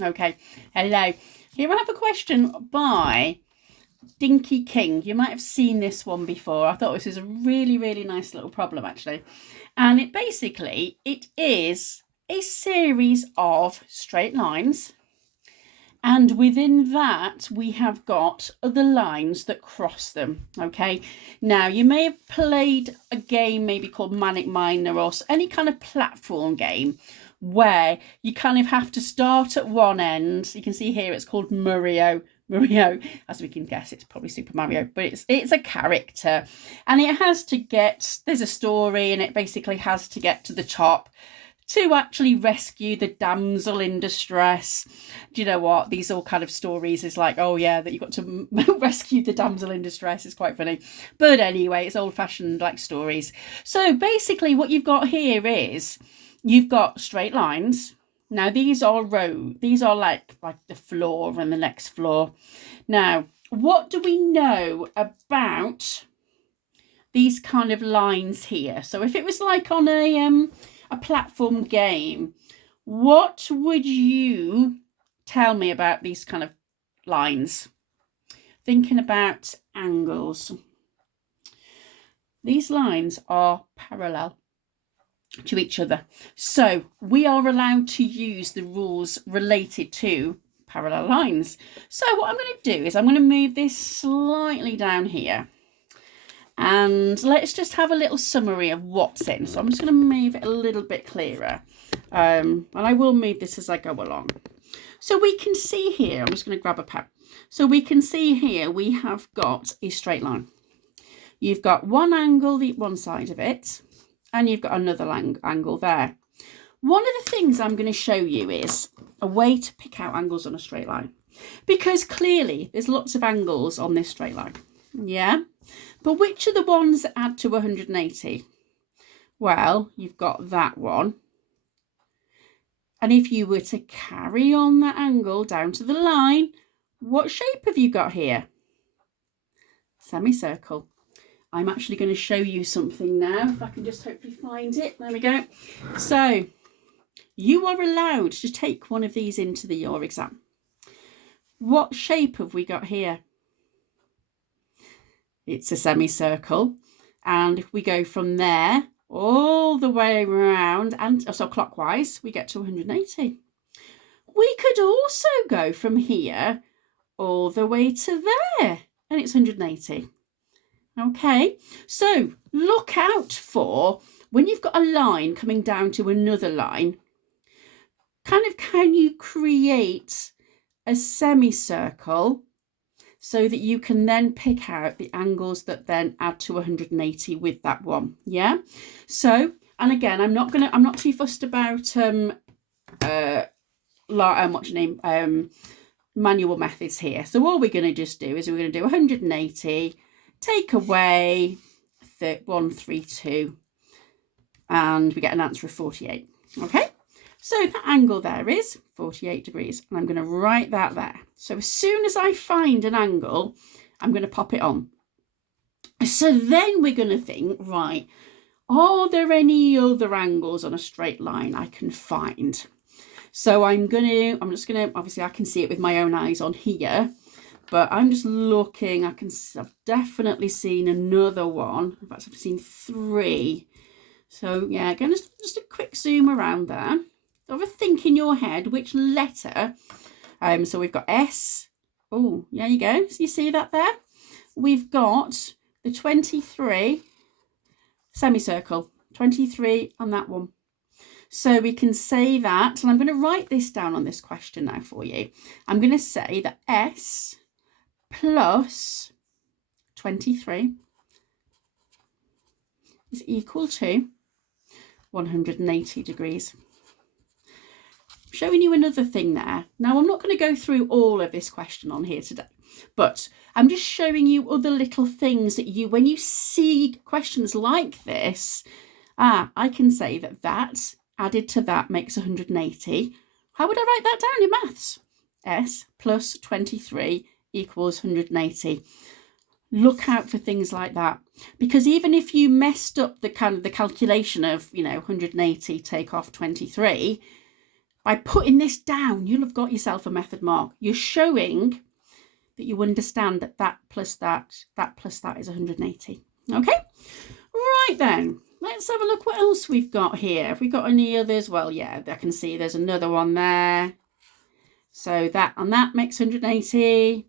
Okay, hello. Here I have a question by Dinky King. You might have seen this one before. I thought this was a really, really nice little problem actually. And it is a series of straight lines. And within that, we have got other lines that cross them. Okay. Now, you may have played a game maybe called Manic Miner or any kind of platform game where you kind of have to start at one end. You can see here it's called Mario, as we can guess, it's probably Super Mario, but it's a character, and it has to get, there's a story, and it basically has to get to the top to actually rescue the damsel in distress. Do you know what? These all kind of stories is like, oh yeah, that you've got to rescue the damsel in distress. It's quite funny. But anyway, it's old-fashioned like stories. So basically what you've got here is you've got straight lines. Now these are like the floor and the next floor. Now, what do we know about these kind of lines here? So if it was like on a platform game, what would you tell me about these kind of lines? Thinking about angles. These lines are parallel to each other. So we are allowed to use the rules related to parallel lines. So what I'm going to do is I'm going to move this slightly down here. And let's just have a little summary of what's in. So I'm just going to move it a little bit clearer. And I will move this as I go along. So we can see here, I'm just going to grab a pen. So we can see here we have got a straight line. You've got one angle, the one side of it, and you've got another angle there. One of the things I'm going to show you is a way to pick out angles on a straight line. Because clearly there's lots of angles on this straight line. Yeah? But which are the ones that add to 180? Well, you've got that one. And if you were to carry on that angle down to the line, what shape have you got here? Semicircle. I'm actually going to show you something now, if I can just hopefully find it. There we go. So, you are allowed to take one of these into your exam. What shape have we got here? It's a semicircle, and if we go from there all the way around and so clockwise, we get to 180. We could also go from here all the way to there, and it's 180. Okay, so look out for when you've got a line coming down to another line, can you create a semicircle so that you can then pick out the angles that then add to 180 with that one. Yeah. So, and again, I'm not too fussed about manual methods here. So all we're going to just do is we're going to do 180, take away 132, and we get an answer of 48. Okay. So that angle there is 48 degrees, and I'm going to write that there. So as soon as I find an angle, I'm going to pop it on. So then we're going to think, right, are there any other angles on a straight line I can find? So I'm just going to, obviously I can see it with my own eyes on here, but I'm just looking, I've definitely seen another one. In fact, I've seen 3. So yeah, again, just a quick zoom around there. Have a think in your head which letter. So we've got S. Oh, there you go. So you see that there? We've got the 23 semicircle, 23 on that one. So we can say that, and I'm going to write this down on this question now for you. I'm going to say that S plus 23 is equal to 180 degrees. Showing you another thing there. Now, I'm not going to go through all of this question on here today, but I'm just showing you other little things that when you see questions like this, I can say that added to that makes 180. How would I write that down in maths? S plus 23 equals 180. Look out for things like that, because even if you messed up the calculation of, 180 take off 23, By putting this down, you'll have got yourself a method mark. You're showing that you understand that that plus that is 180. Okay, right then, let's have a look what else we've got here. Have we got any others? Well, yeah, I can see there's another one there. So that and that makes 180.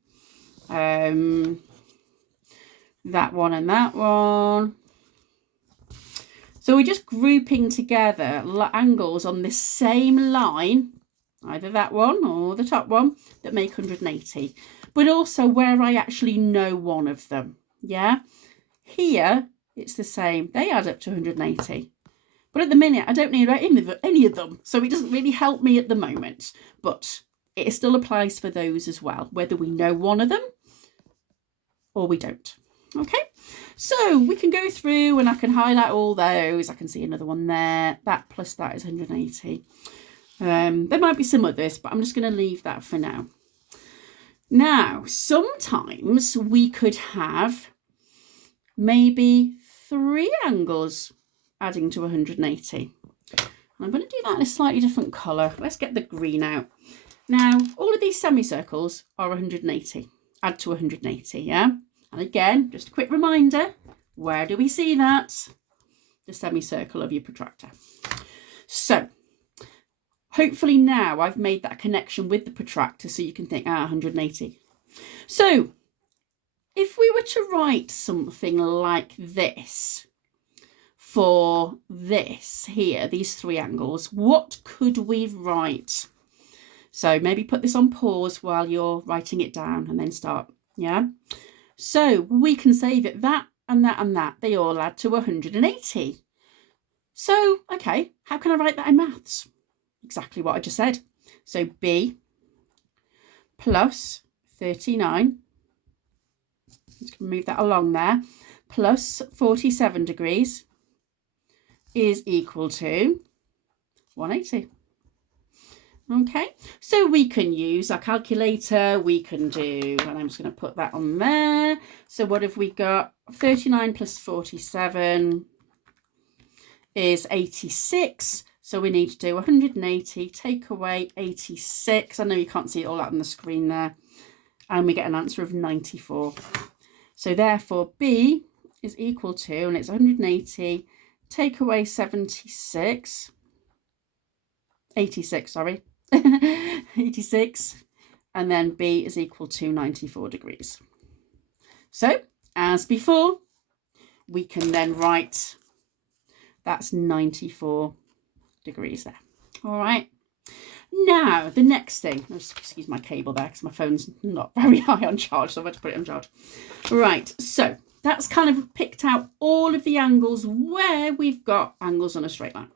That one and that one. So we're just grouping together angles on this same line, either that one or the top one, that make 180. But also where I actually know one of them. Yeah, here it's the same. They add up to 180. But at the minute, I don't need any of them. So it doesn't really help me at the moment. But it still applies for those as well, whether we know one of them or we don't. Okay, so we can go through and I can highlight all those. I can see another one there. That plus that is 180. There might be some others, but I'm just going to leave that for now. Now, sometimes we could have maybe 3 angles adding to 180. I'm going to do that in a slightly different colour. Let's get the green out. Now, all of these semicircles are 180. Add to 180, yeah? And again, just a quick reminder, where do we see that? The semicircle of your protractor. So, hopefully now I've made that connection with the protractor so you can think, 180. So, if we were to write something like this for this here, these 3 angles, what could we write? So maybe put this on pause while you're writing it down and then start, yeah? So we can say that that and that and that, they all add to 180. So, okay, how can I write that in maths? Exactly what I just said. So B plus 39, let's move that along there, plus 47 degrees is equal to 180. Okay, so we can use our calculator, we can do, and I'm just going to put that on there. So what have we got? 39 plus 47 is 86. So we need to do 180, take away 86. I know you can't see it all out on the screen there. And we get an answer of 94. So therefore B is equal to, and it's 180, take away 86, sorry. 86, and then B is equal to 94 degrees. So as before, we can then write that's 94 degrees there. All right, now the next thing, excuse my cable there because my phone's not very high on charge, so I've had to put it on charge. Right, so that's kind of picked out all of the angles where we've got angles on a straight line.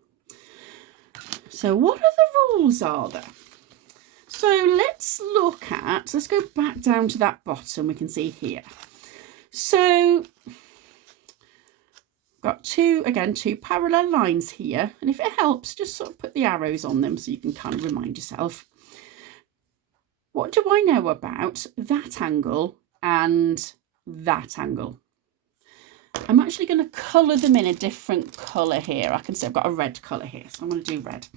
So what other rules are there? So let's go back down to that bottom, we can see here. So got two parallel lines here. And if it helps, just sort of put the arrows on them so you can kind of remind yourself. What do I know about that angle and that angle? I'm actually going to colour them in a different colour here. I can see I've got a red colour here, so I'm going to do red.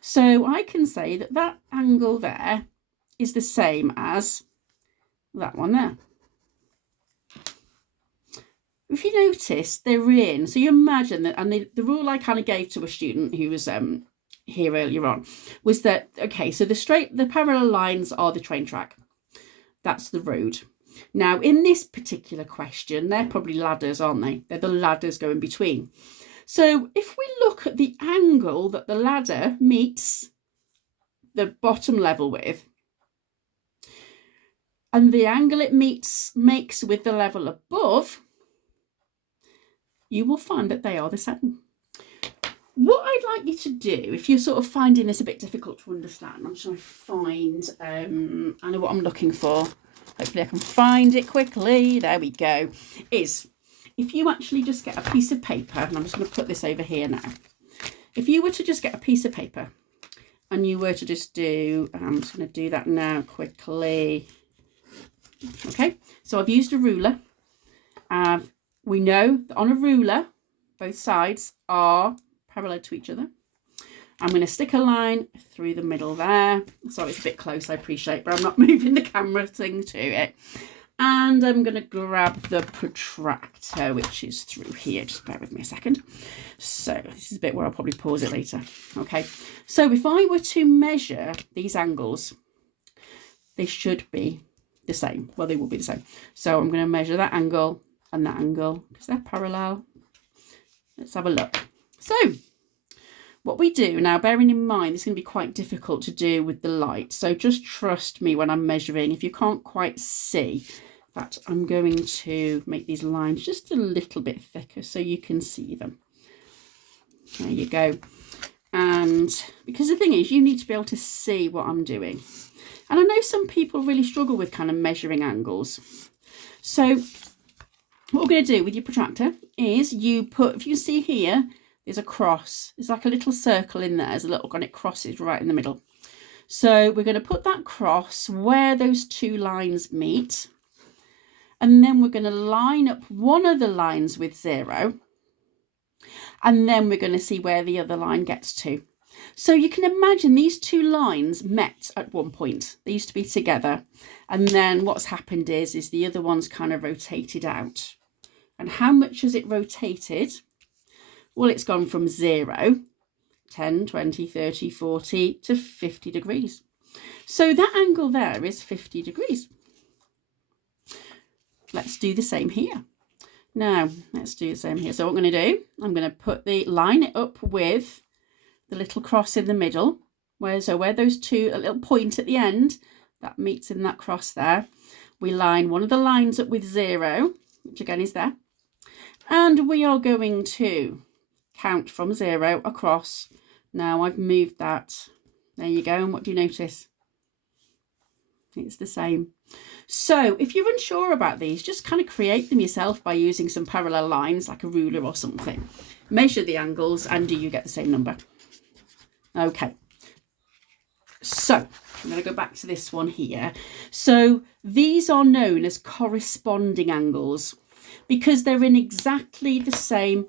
So I can say that that angle there is the same as that one there. If you notice, they're in. So you imagine that, and the rule I kind of gave to a student who was here earlier on was that, okay, so the parallel lines are the train track. That's the road. Now, in this particular question, they're probably ladders, aren't they? They're the ladders going between. So if we look at the angle that the ladder meets the bottom level with, and the angle it makes with the level above, you will find that they are the same. What I'd like you to do, if you're sort of finding this a bit difficult to understand, I'm trying to find, I know what I'm looking for. Hopefully I can find it quickly. There we go. Is if you actually just get a piece of paper, and I'm just going to put this over here now. If you were to just get a piece of paper and you were to just do, I'm just going to do that now quickly. Okay, so I've used a ruler. We know that on a ruler, both sides are parallel to each other. I'm going to stick a line through the middle there. Sorry, it's a bit close, I appreciate, but I'm not moving the camera thing to it. And I'm going to grab the protractor, which is through here. Just bear with me a second. So this is a bit where I'll probably pause it later. Okay, so if I were to measure these angles, they should be the same. Well, they will be the same. So I'm going to measure that angle and that angle because they're parallel. Let's have a look. So what we do now, bearing in mind, it's going to be quite difficult to do with the light. So just trust me when I'm measuring. If you can't quite see that, I'm going to make these lines just a little bit thicker so you can see them. There you go. And because the thing is, you need to be able to see what I'm doing. And I know some people really struggle with kind of measuring angles. So what we're going to do with your protractor is you put, if you see here, there's a cross. There's like a little circle in there. There's a little, and it crosses right in the middle. So we're going to put that cross where those two lines meet. And then we're going to line up one of the lines with 0. And then we're going to see where the other line gets to. So you can imagine these two lines met at one point. They used to be together. And then what's happened is the other one's kind of rotated out. And how much has it rotated? Well, it's gone from 0, 10, 20, 30, 40 to 50 degrees. So that angle there is 50 degrees. Let's do the same here. Now, let's do the same here. So what I'm going to do, I'm going to line it up with the little cross in the middle. Where those two, a little point at the end, that meets in that cross there. We line one of the lines up with 0, which again is there. And we are going to count from 0 across. Now I've moved that. There you go. And what do you notice? It's the same. So if you're unsure about these, just kind of create them yourself by using some parallel lines like a ruler or something. Measure the angles and do you get the same number? Okay. So I'm going to go back to this one here. So these are known as corresponding angles because they're in exactly the same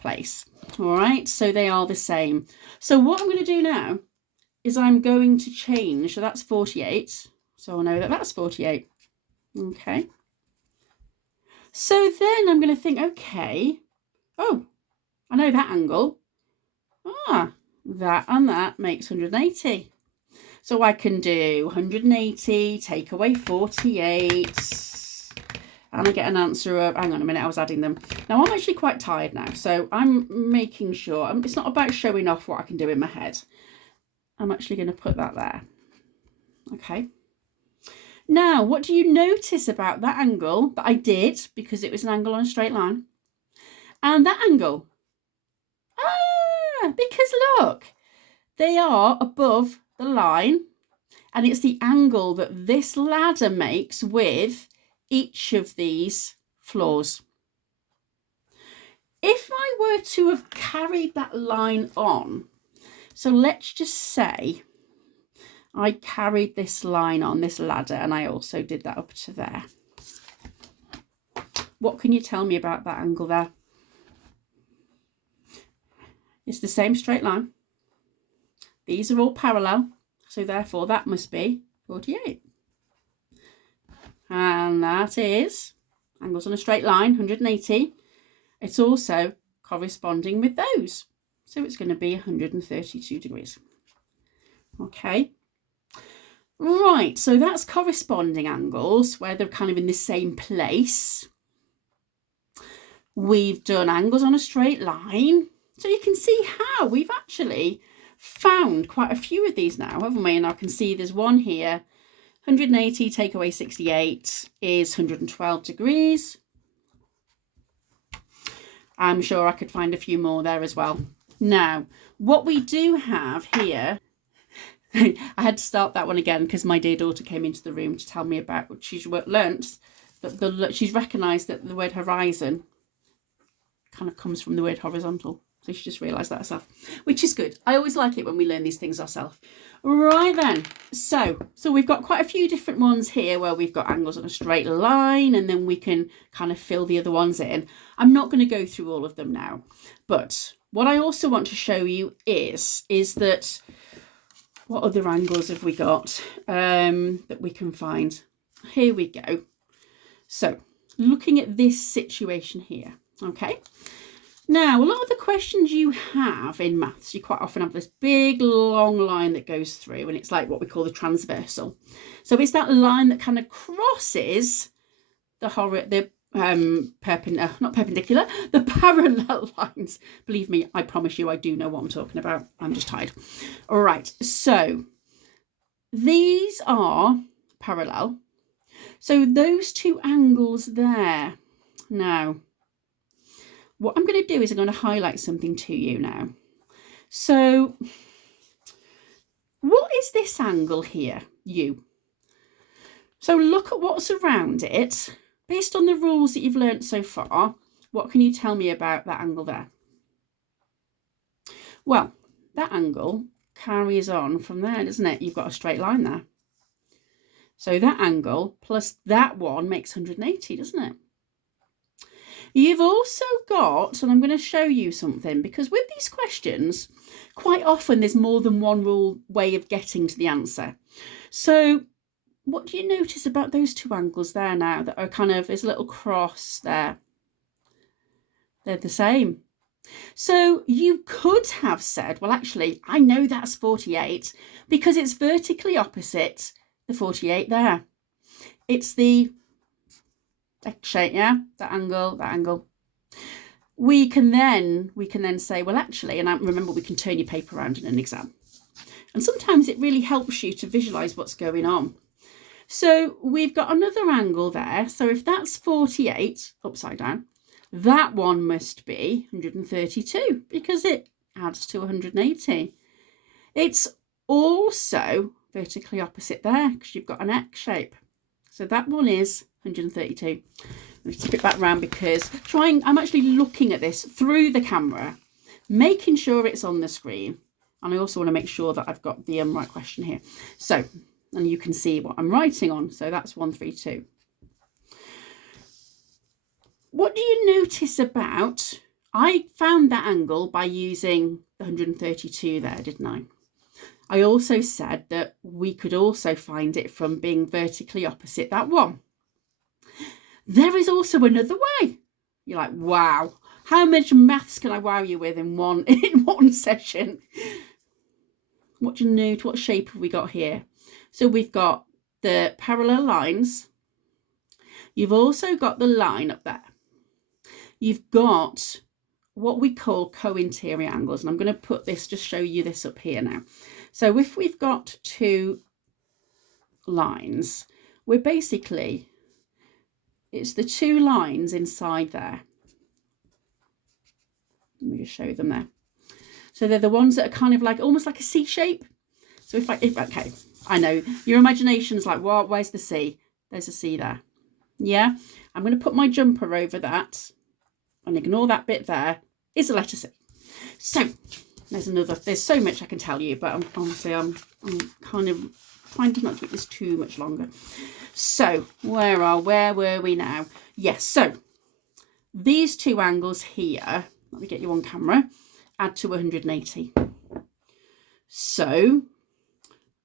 place. All right, so they are the same. So what I'm going to do now is I'm going to change. So that's 48. So I know that that's 48. Okay. So then I'm going to think, okay, oh, I know that angle. Ah, that and that makes 180. So I can do 180, take away 48. And I get an answer of, hang on a minute, I was adding them. Now, I'm actually quite tired now, so I'm making sure, it's not about showing off what I can do in my head. I'm actually going to put that there. Okay. Now, what do you notice about that angle that I did, because it was an angle on a straight line? And that angle. Ah, because look, they are above the line, and it's the angle that this ladder makes with each of these floors. If I were to have carried that line on, so let's just say I carried this line on this ladder and I also did that up to there. What can you tell me about that angle there? It's the same straight line. These are all parallel, so therefore that must be 48. And that is angles on a straight line, 180. It's also corresponding with those. So it's going to be 132 degrees. Okay. Right, so that's corresponding angles where they're kind of in the same place. We've done angles on a straight line. So you can see how we've actually found quite a few of these now, haven't we? And I can see there's one here. 180 take away 68 is 112 degrees. I'm sure I could find a few more there as well. Now, what we do have here, I had to start that one again because my dear daughter came into the room to tell me about what she's learnt. That she's recognised that the word horizon kind of comes from the word horizontal. So she just realised that herself, which is good. I always like it when we learn these things ourselves. Right then, so we've got quite a few different ones here where we've got angles on a straight line and then we can kind of fill the other ones in. I'm not going to go through all of them now, but what I also want to show you is that, what other angles have we got that we can find? Here we go. So looking at this situation here, okay. Now, a lot of the questions you have in maths, you quite often have this big long line that goes through, and it's like what we call the transversal. So it's that line that kind of crosses the parallel lines. Believe me, I promise you, I do know what I'm talking about. I'm just tired. All right, so these are parallel. So those two angles there. Now, what I'm going to do is I'm going to highlight something to you now. So what is this angle here, U? So look at what's around it. Based on the rules that you've learnt so far, what can you tell me about that angle there? Well, that angle carries on from there, doesn't it? You've got a straight line there. So that angle plus that one makes 180, doesn't it? You've also got, and I'm going to show you something, because with these questions, quite often there's more than one way of getting to the answer. So what do you notice about those two angles there now that are kind of, there's a little cross there? They're the same. So you could have said, well, actually, I know that's 48 because it's vertically opposite the 48 there. It's the X shape, yeah, that angle. We can then say, well, actually, and remember, we can turn your paper around in an exam, and sometimes it really helps you to visualize what's going on. So we've got another angle there. So if that's 48 upside down, that one must be 132 because it adds to 180. It's also vertically opposite there because you've got an X shape. So that one is 132. Let me tip it back round because I'm actually looking at this through the camera, making sure it's on the screen. And I also want to make sure that I've got the right question here. So, and you can see what I'm writing on. So that's 132. What do you notice about, I found that angle by using the 132 there, didn't I? I also said that we could also find it from being vertically opposite that one. There is also another way. You're like, wow, how much maths can I wow you with in one session? What do you know? What shape have we got here? So we've got the parallel lines. You've also got the line up there. You've got what we call co-interior angles. And I'm going to put this, just show you this up here now. So if we've got two lines, we're basically, it's the two lines inside there. Let me just show them there. So they're the ones that are kind of like, almost like a C shape. So okay, I know, your imagination's like, well, where's the C? There's a C there. Yeah, I'm going to put my jumper over that and ignore that bit there. Is the letter C. So there's so much I can tell you, but honestly, I'm kind of trying to not keep this too much longer. So where were we now? Yes, so these two angles here, let me get you on camera, add to 180. So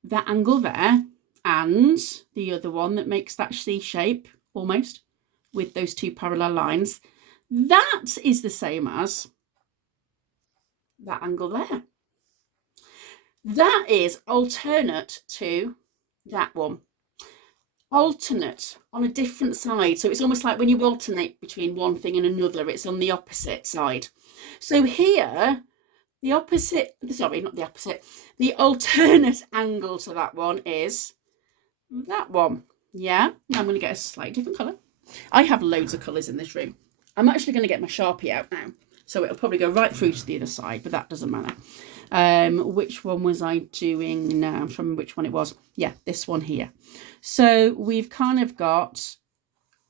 that angle there and the other one that makes that C shape almost with those two parallel lines, that is the same as that angle there. That is alternate to that one. Alternate on a different side. So it's almost like when you alternate between one thing and another, it's on the opposite side. So here, the opposite, sorry, not the opposite, the alternate angle to that one is that one. Yeah, now I'm going to get a slightly different colour. I have loads of colours in this room. I'm actually going to get my Sharpie out now. So it'll probably go right through to the other side, but that doesn't matter. Which one was I doing now? I'm trying to remember which one it was. Yeah, this one here. So we've kind of got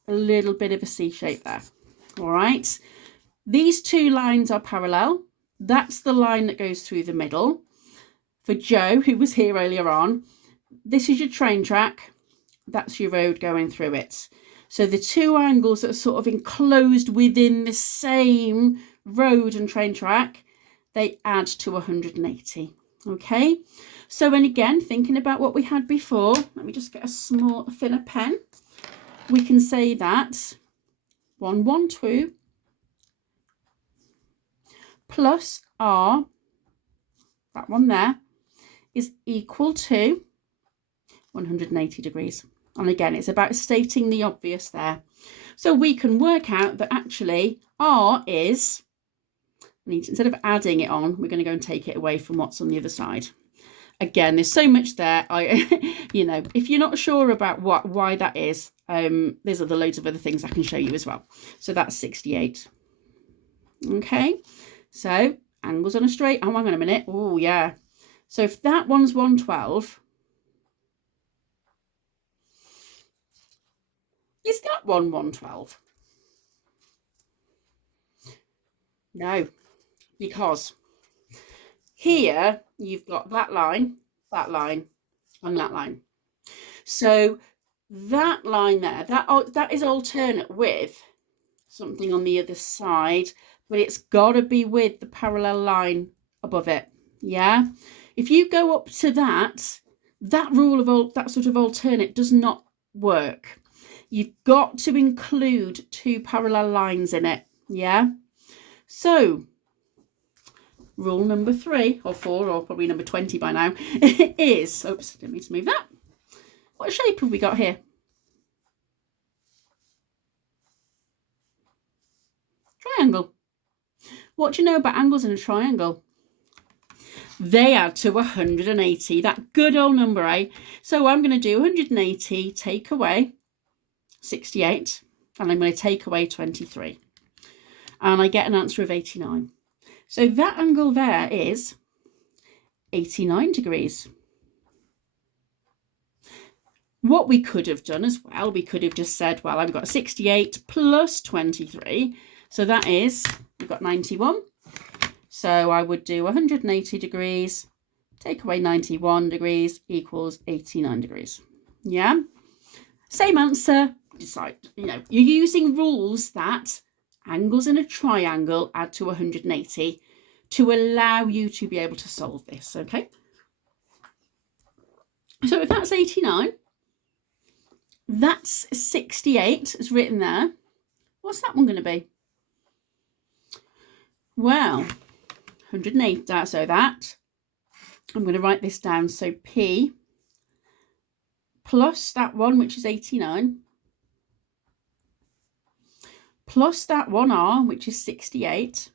a little bit of a C shape there. All right. These two lines are parallel. That's the line that goes through the middle. For Joe, who was here earlier on, this is your train track. That's your road going through it. So the two angles that are sort of enclosed within the same road and train track, they add to 180. Okay, so and again, thinking about what we had before, let me just get a small, thinner pen. We can say that 112 plus r, that one there, is equal to 180 degrees. And again, it's about stating the obvious there. So we can work out that actually r is, instead of adding it on, we're going to go and take it away from what's on the other side. Again, there's so much there. You know, if you're not sure about why that is, there's loads of other things I can show you as well. So that's 68. Okay, so angles on a straight. Oh, hang on a minute. Oh, yeah. So if that one's 112, is that one 112? No, because here you've got that line, and that line. So that line there, that is alternate with something on the other side, but it's got to be with the parallel line above it. Yeah, if you go up to that rule of that sort of alternate does not work. You've got to include two parallel lines in it. Yeah, so rule number 3 or 4 or probably number 20 by now is, oops, didn't mean to move that. What shape have we got here? Triangle. What do you know about angles in a triangle? They add to 180, that good old number, eh? So I'm going to do 180, take away 68, and I'm going to take away 23. And I get an answer of 89. So that angle there is 89 degrees. What we could have done as well, we could have just said, well, I've got 68 plus 23. So that is, we've got 91. So I would do 180 degrees, take away 91 degrees equals 89 degrees. Yeah, same answer. Decide, you know, you're using rules that angles in a triangle add to 180 to allow you to be able to solve this. Okay, so if that's 89, that's 68 is written there. What's that one going to be? Well, 108, so that, I'm going to write this down. So P plus that one, which is 89, plus that one R, which is 68,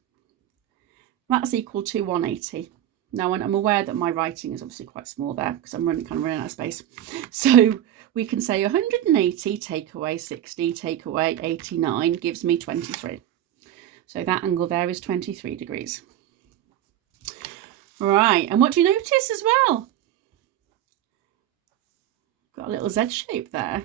that's equal to 180. Now, I'm aware that my writing is obviously quite small there because I'm kind of running out of space. So we can say 180 take away 60 take away 89 gives me 23. So that angle there is 23 degrees. Right, and what do you notice as well? Got a little Z shape there.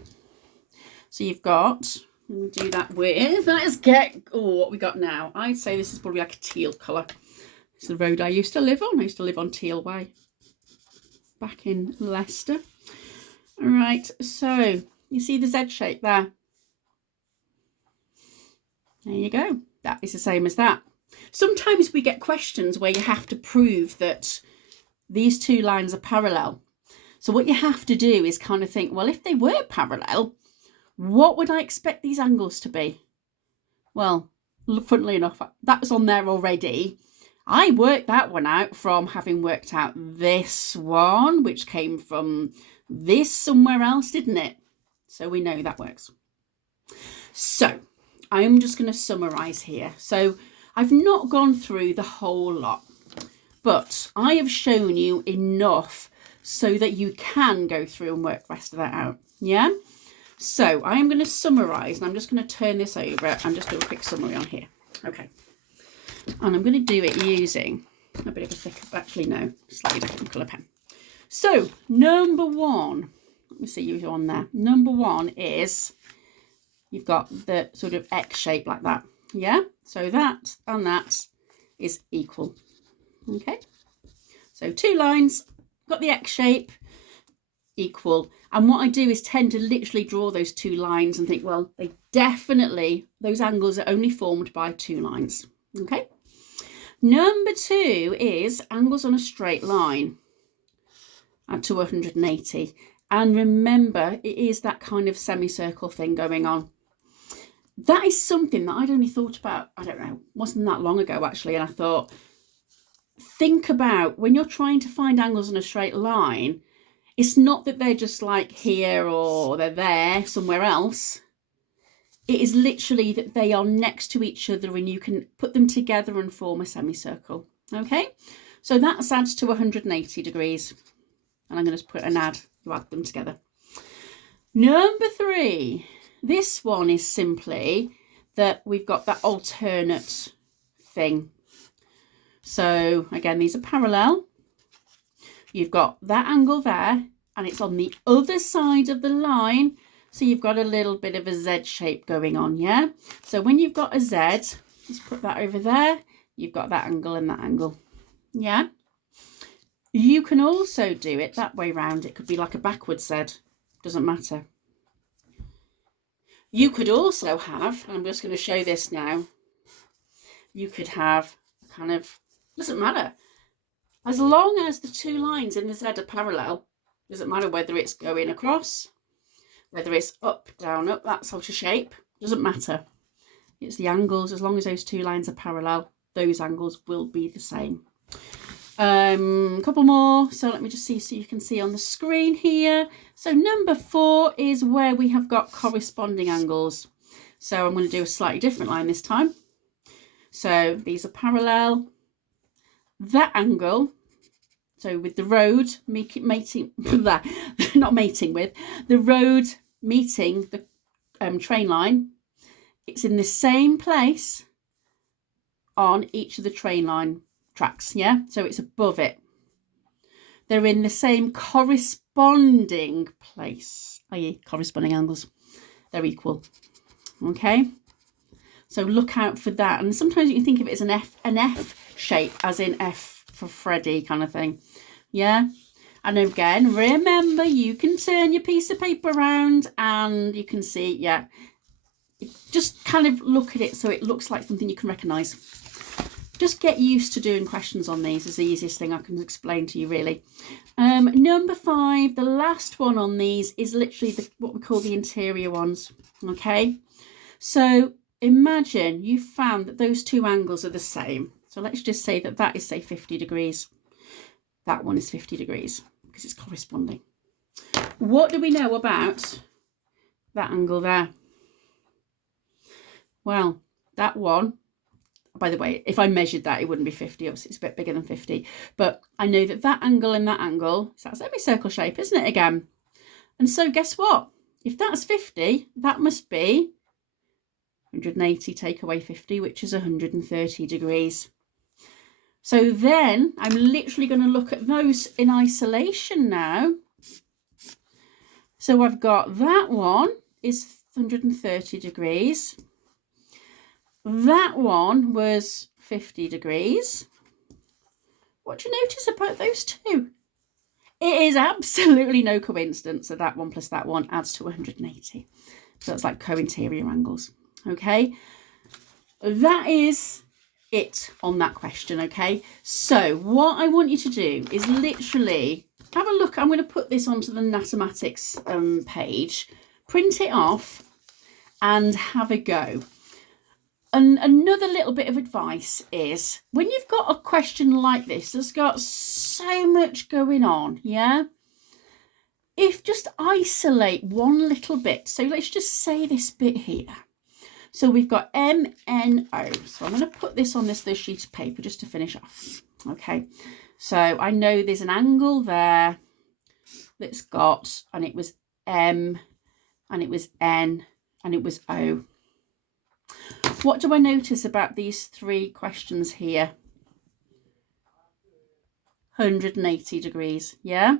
So you've got, let me do that with, let's get, what we got now. I'd say this is probably like a teal colour. It's the road I used to live on. I used to live on Teal Way back in Leicester. All right, so you see the Z shape there. There you go. That is the same as that. Sometimes we get questions where you have to prove that these two lines are parallel. So what you have to do is kind of think, well, if they were parallel, what would I expect these angles to be? Well, funnily enough, that's on there already. I worked that one out from having worked out this one, which came from this somewhere else, didn't it? So we know that works. So I'm just going to summarize here. So I've not gone through the whole lot, but I have shown you enough so that you can go through and work the rest of that out. Yeah. So I am going to summarize, and I'm just going to turn this over and just do a quick summary on here. Okay. And I'm going to do it using a bit of a thicker, actually no, slightly different colour pen. So number one, let me see you on there. Number one is you've got the sort of X shape like that. Yeah, so that and that is equal. Okay, so two lines, got the X shape, equal. And what I do is tend to literally draw those two lines and think, well, they definitely, those angles are only formed by two lines. Okay, Number 2 is angles on a straight line at to 180. And remember, it is that kind of semicircle thing going on. That is something that I'd only thought about, I don't know, wasn't that long ago actually. And I thought, think about when you're trying to find angles on a straight line, it's not that they're just like here or they're there somewhere else. It is literally that they are next to each other and you can put them together and form a semicircle. Okay, so that adds to 180 degrees. And I'm going to put an add, you add them together. Number 3, this one is simply that we've got that alternate thing. So again, these are parallel. You've got that angle there and it's on the other side of the line. So you've got a little bit of a Z shape going on, yeah? So when you've got a Z, just put that over there, you've got that angle and that angle, yeah? You can also do it that way round. It could be like a backward Z, doesn't matter. You could also have, and I'm just going to show this now, you could have kind of, doesn't matter. As long as the 2 lines in the Z are parallel, doesn't matter whether it's going across, whether it's up, down, up, that sort of shape, doesn't matter. It's the angles, as long as those 2 lines are parallel, those angles will be the same. A couple more, so let me just see so you can see on the screen here. So number 4 is where we have got corresponding angles. So I'm going to do a slightly different line this time. So these are parallel. That angle, so with the road mating, not mating with, the road meeting the train line, it's in the same place on each of the train line tracks, yeah? So it's above it. They're in the same corresponding place, i.e. corresponding angles. They're equal, okay? So look out for that. And sometimes you can think of it as an F shape, as in F for Freddy kind of thing, yeah? And again, remember, you can turn your piece of paper around and you can see, yeah, just kind of look at it so it looks like something you can recognise. Just get used to doing questions on these. Is the easiest thing I can explain to you, really. Number 5, the last one on these is literally what we call the interior ones, okay? So imagine you found that those 2 angles are the same. So let's just say that that is, say, 50 degrees. That one is 50 degrees because it's corresponding. What do we know about that angle there? Well, that one, by the way, if I measured that, it wouldn't be 50. Obviously, it's a bit bigger than 50. But I know that that angle and that angle, so that's semicircle shape, isn't it, again? And so guess what? If that's 50, that must be 180 take away 50, which is 130 degrees. So then I'm literally going to look at those in isolation now. So I've got that one is 130 degrees. That one was 50 degrees. What do you notice about those 2? It is absolutely no coincidence that that one plus that one adds to 180. So it's like co-interior angles. Okay, that is it on that question. Okay, so what I want you to do is literally have a look. I'm going to put this onto the mathematics page, print it off and have a go. And another little bit of advice is when you've got a question like this that's got so much going on, yeah, if just isolate one little bit. So let's just say this bit here. So we've got MNO. So I'm going to put this on this sheet of paper just to finish off. Okay, so I know there's an angle there that's got, and it was M, and it was N, and it was O. What do I notice about these 3 questions here? 180 degrees, yeah?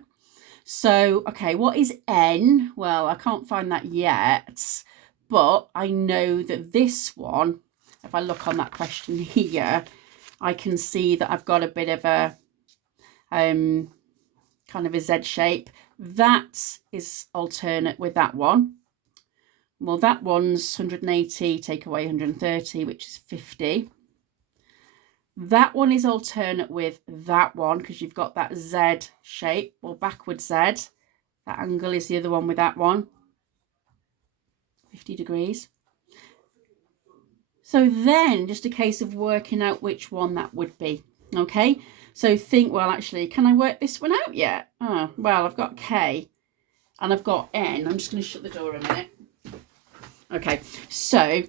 So, okay, what is N? Well, I can't find that yet, but I know that this one, if I look on that question here, I can see that I've got a bit of a kind of a Z shape. That is alternate with that one. Well, that one's 180, take away 130, which is 50. That one is alternate with that one because you've got that Z shape or backward Z. That angle is the other one with that one. 50 degrees. So then just a case of working out which one that would be. Okay, so think, well, actually, can I work this one out yet? Oh, well, I've got K and I've got N. I'm just going to shut the door a minute. Okay, so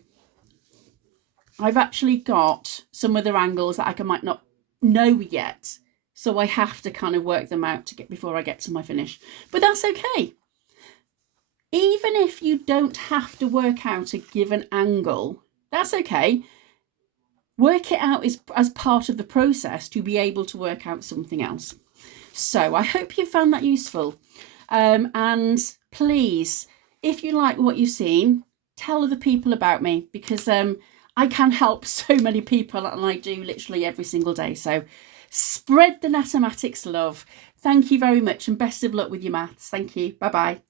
I've actually got some other angles that I might not know yet. So I have to kind of work them out to get before I get to my finish. But that's okay. Even if you don't have to work out a given angle, that's okay. Work it out as part of the process to be able to work out something else. So I hope you found that useful. And please, if you like what you've seen, tell other people about me, because I can help so many people, and I do literally every single day. So spread the mathematics love. Thank you very much, and best of luck with your maths. Thank you. Bye-bye.